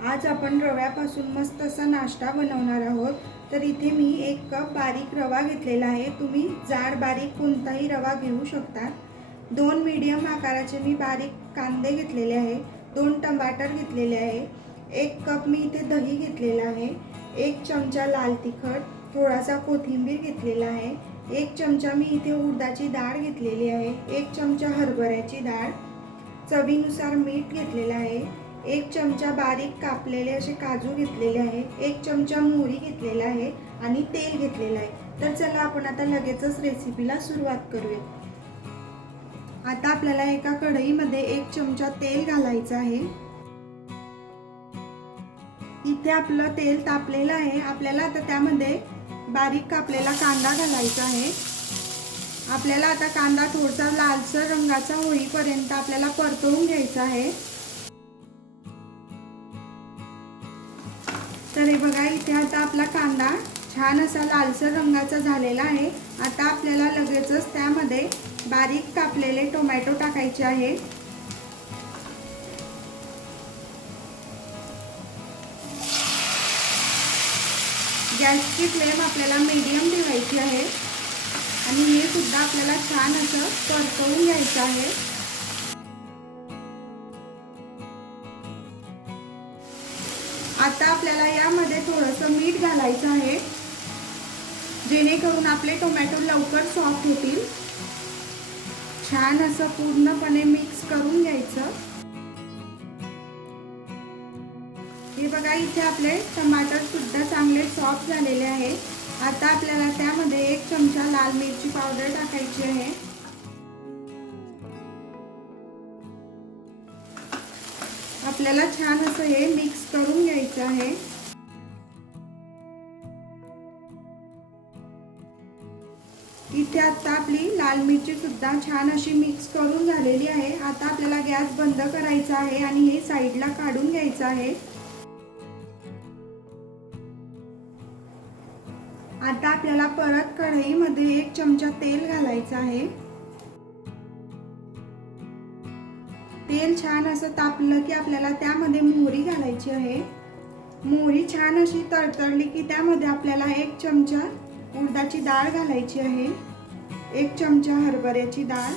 आज आपण रव्यापासून मस्त असा नाश्ता बनवणार आहोत। तर इथे मी 1 कप बारीक रवा घेतलेला आहे। तुम्ही जाड बारीक कोणताही रवा घेऊ शकता। 2 मीडियम आकाराचे मी बारीक कांदे घेतलेले आहे। 2 टमाटर घेतलेले आहे। 1 कप मी इथे दही घेतलेला आहे। 1 चमचा लाल तिखट, थोडासा कोथिंबीर घेतलेला आहे। 1 चमचा मी इथे उडदाची डाळ घेतलेली आहे। 1 चमचा हरभऱ्याची डाळ, चवीनुसार मीठ घेतलेलं आहे। 1 चमचा बारीक कापलेले असे काजू घेतलेले आहे। 1 चमचा मोहरी घेतलेला आहे आणि तेल घेतलेलं आहे। तर चला आपण आता लगेचच रेसिपीला सुरुवात करूया। आता आपल्याला एका कढईमध्ये 1 चमचा तेल घालायचं आहे। इथे आपलं तेल तापलेलं आहे। आपल्याला आता त्यामध्ये बारीक कापलेला कांदा घालायचा आहे। आपल्याला आता कांदा थोडासा लालसर रंगाचा होईपर्यंत आपल्याला परतवून घ्यायचा आहे। तर हे बघा, इथे आता आपला कांदा छान असा लालसर रंगाचा झालेला आहे। आता आपल्याला लगेचच त्यामध्ये बारीक कापलेले टोमॅटो टाकायचे आहे। गॅसची फ्लेम आपल्याला मीडियम ठेवायची आहे आणि हे सुद्धा आपल्याला छान असं परतवून घ्यायचं आहे। आता आपल्याला यामध्ये थोडंसं मीठ घालायचं आहे, जेणेकरून आपले टोमॅटो लवकर सॉफ्ट होतील। छान असं पूर्णपणे मिक्स करून घ्यायचं। हे बघा, इथे आपले टमाटर सुद्धा चांगले सॉफ्ट झालेले आहे। आता आपल्याला त्यामध्ये 1 चमचा लाल मिरची पावडर टाकायची आहे। आपल्याला छान असं हे मिक्स करून घ्यायचं आहे। इथे आता आपली लाल मिरची सुद्धा छान अशी मिक्स करून झालेली आहे। आता आपल्याला गॅस बंद करायचा आहे आणि हे साईडला काढून घ्यायचं आहे। आता आपल्याला परत कढईमध्ये 1 चमचा तेल घालायचं आहे। तेल छान असं तापलं की आपल्याला त्यामध्ये मोहरी घालायची आहे। मोहरी छान अशी तडतडली की त्यामध्ये आपल्याला 1 चमचा उडदाची डाळ घालायची आहे। 1 चमचा हरभऱ्याची डाळ,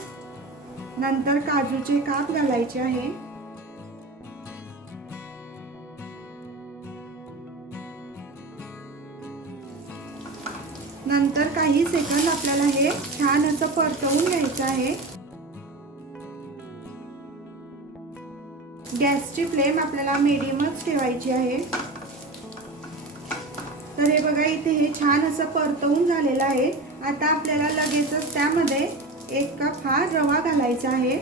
नंतर काजूचे काप घालायचे आहे। नंतर काही सेकंद आपल्याला हे छान असं परतवून घ्यायचं आहे। गॅसची फ्लेम आपल्याला मीडियमच ठेवायची आहे। तर हे बघा, इथे हे छान असं परतवून झालेलं आहे। आता आपल्याला लगेचच त्यामध्ये 1 कप हा रवा घालायचा आहे।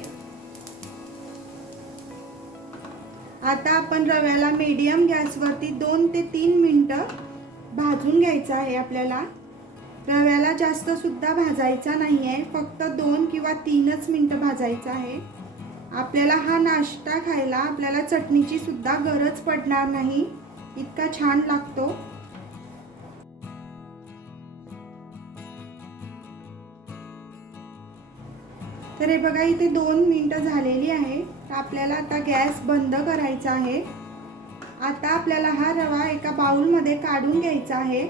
आता आपण रव्याला मीडियम गॅसवरती 2 ते 3 मिनिटं भाजून घ्यायचं आहे। आपल्याला रव्याला जास्त सुद्धा भाजायचा नाही आहे, फक्त 2 किंवा 3च मिनिटं भाजायचा आहे। आपल्याला हा नाश्ता खायला आपल्याला चटणीची सुद्धा गरज पडणार नाही, इतका छान लागतो। तर हे बघा, इथे 2 मिनिटं झालेली आहे। तर आपल्याला आता गॅस बंद करायचा आहे। आता आपल्याला हा रवा एका बाउलमध्ये काढून घ्यायचा आहे।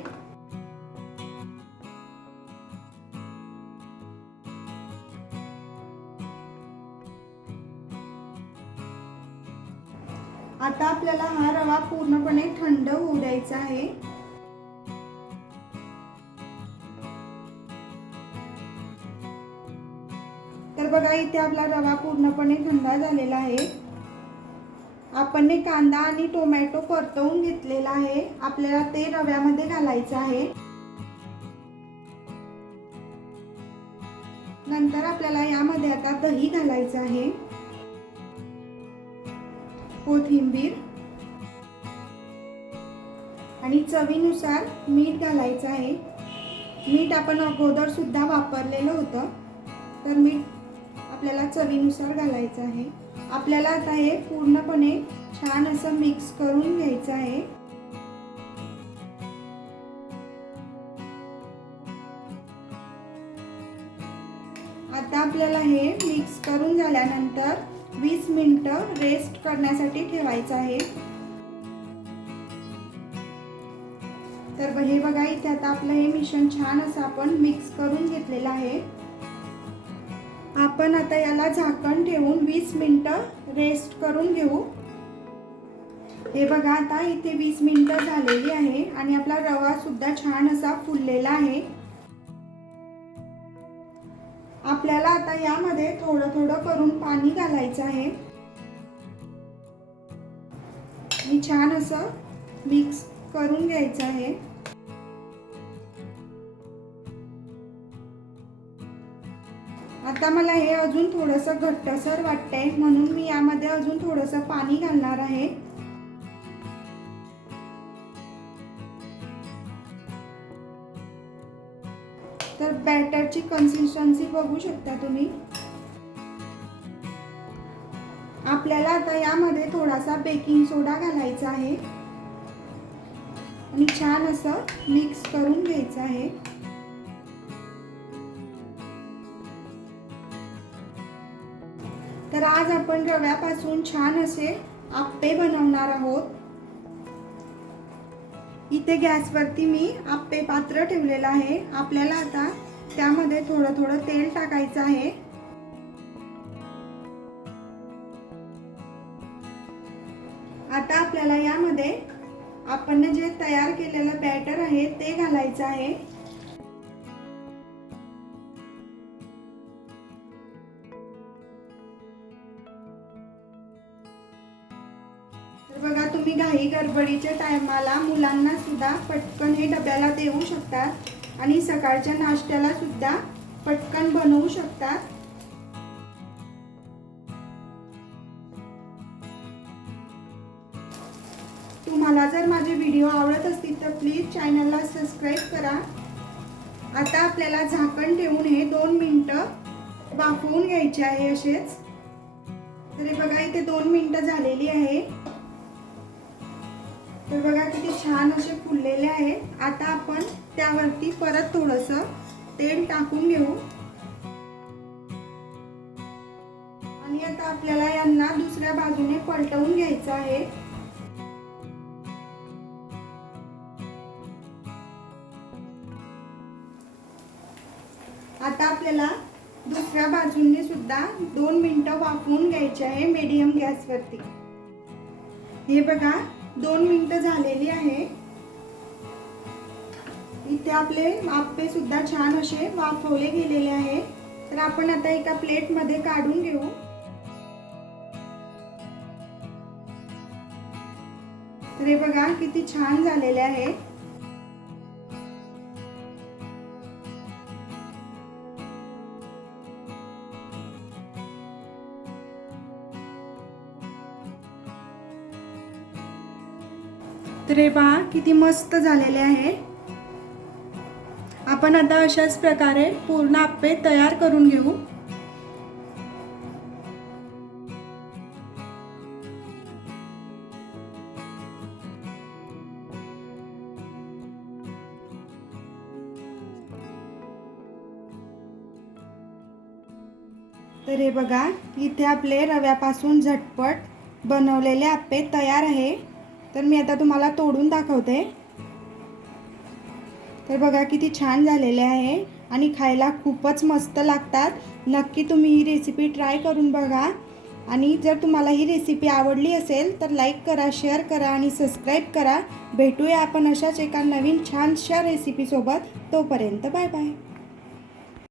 आता आपल्याला हा रवा पूर्णपणे थंड होऊ द्यायचा आहे। तर बघा, इथे आपला रवा पूर्णपणे थंड झालेला आहे। आपण कांदा आणि टोमॅटो परतवून घेतलेला आहे, आपल्याला ते रव्यामध्ये घालायचं आहे। नंतर आपल्याला यामध्ये आता दही घालायचं आहे, कोथिंबीर आणि चवीनुसार मीठ घालायचं आहे। मीठ आपण अगोदर सुद्धा वापरलेलं होतं, तर मीठ आपल्याला चवीनुसार घालायचं आहे। आपल्याला आता हे पूर्णपणे छान असं मिक्स करून घ्यायचं आहे। आता आपल्याला हे मिक्स करून झाल्यानंतर 20 मिनिटं रेस्ट करण्यासाठी ठेवायचं आहे। तर हे बघा, इथे आता आपलं हे मिश्रण छान असं आपण मिक्स करून घेतलेलं आहे. आपण आता याला झाकण ठेवून 20 मिनिटं रेस्ट करून घेऊ. हे बघा, आता इथे 20 मिनिटं झालेली आहे आणि आपला रवा सुद्धा छान असा फुललेला आहे. आपल्याला आता यामध्ये थोडं थोडं करून पाणी घालायचं आहे आणि छान असं मिक्स करून घ्यायचं आहे. आता मला हे अजून थोडंसं घट्टसर वाटतंय, म्हणून मी यामध्ये अजून थोडंसं पाणी घालणार आहे. तर बॅटरची कन्सिस्टन्सी बघू शकता तुम्ही. आपल्याला आता यामध्ये थोडासा बेकिंग सोडा घालायचा आहे आणि छान असं मिक्स करून घ्यायचं आहे. तर आज आपण रव्यापासून छान असे आप्पे बनवणार आहोत. इथे गॅसवरती मी आप्पे पात्र ठेवलेलं आहे. आपल्याला आता त्यामध्ये थोडं थोडं तेल टाकायचं आहे. आता आपल्याला यामध्ये आपण जे तयार केलेलं बॅटर आहे ते घालायचं आहे. तर बघा, तुम्ही घाई गडबडीच्या टायमाला मुलांना सुद्धा पटकन हे डब्याला देऊ शकतात आणि सकाळच्या नाश्त्याला सुद्धा पटकन बनवू शकतात. तुम्हाला जर माझे व्हिडिओ आवडत असतील तर प्लीज चॅनलला सबस्क्राईब करा. आता आपल्याला झाकण ठेवून हे 2 मिनिटं वाफवून घ्यायचे आहे असेच. तर हे बघा, इथे 2 मिनिटं झालेली आहे. तर बघा किती छान असे फुललेले आहेत. आता आपण त्यावरती परत थोडंसं तेल टाकून घेऊ आणि आता आपल्याला यांना दुसऱ्या बाजूने पलटवून घ्यायचं आहे. आता आपल्याला दुसऱ्या बाजूने सुद्धा 2 मिनिटं वाफवून घ्यायचे आहे मीडियम गॅसवरती. हे बघा, 2 मिनिटं झालेली आहे. इथे आपले आप्पे सुद्धा छान असे वाफवले गेलेले आहे. तर आपण आता एका प्लेट मध्ये काढून घेऊ. तर हे बघा किती छान झालेले आहे. तर हे पहा किती मस्त झालेले आहे. आपण आता अशाच प्रकारे पूर्ण आप्पे तयार करून घेऊ. तर हे बघा, इथे आपले रव्यापासून झटपट बनवलेले आप्पे तयार आहे. तर मी आता तुम्हाला तोडून दाखवते. तर बघा किती छान झालेले आहे आणि खायला खूपच मस्त लागतात. नक्की तुम्ही ही रेसिपी ट्राय करून बघा आणि जर तुम्हाला ही रेसिपी आवडली असेल तर लाईक करा, शेअर करा आणि सबस्क्राईब करा. भेटूया आपण अशाच एका नवीन छानशा रेसिपीसोबत. तोपर्यंत बाय बाय.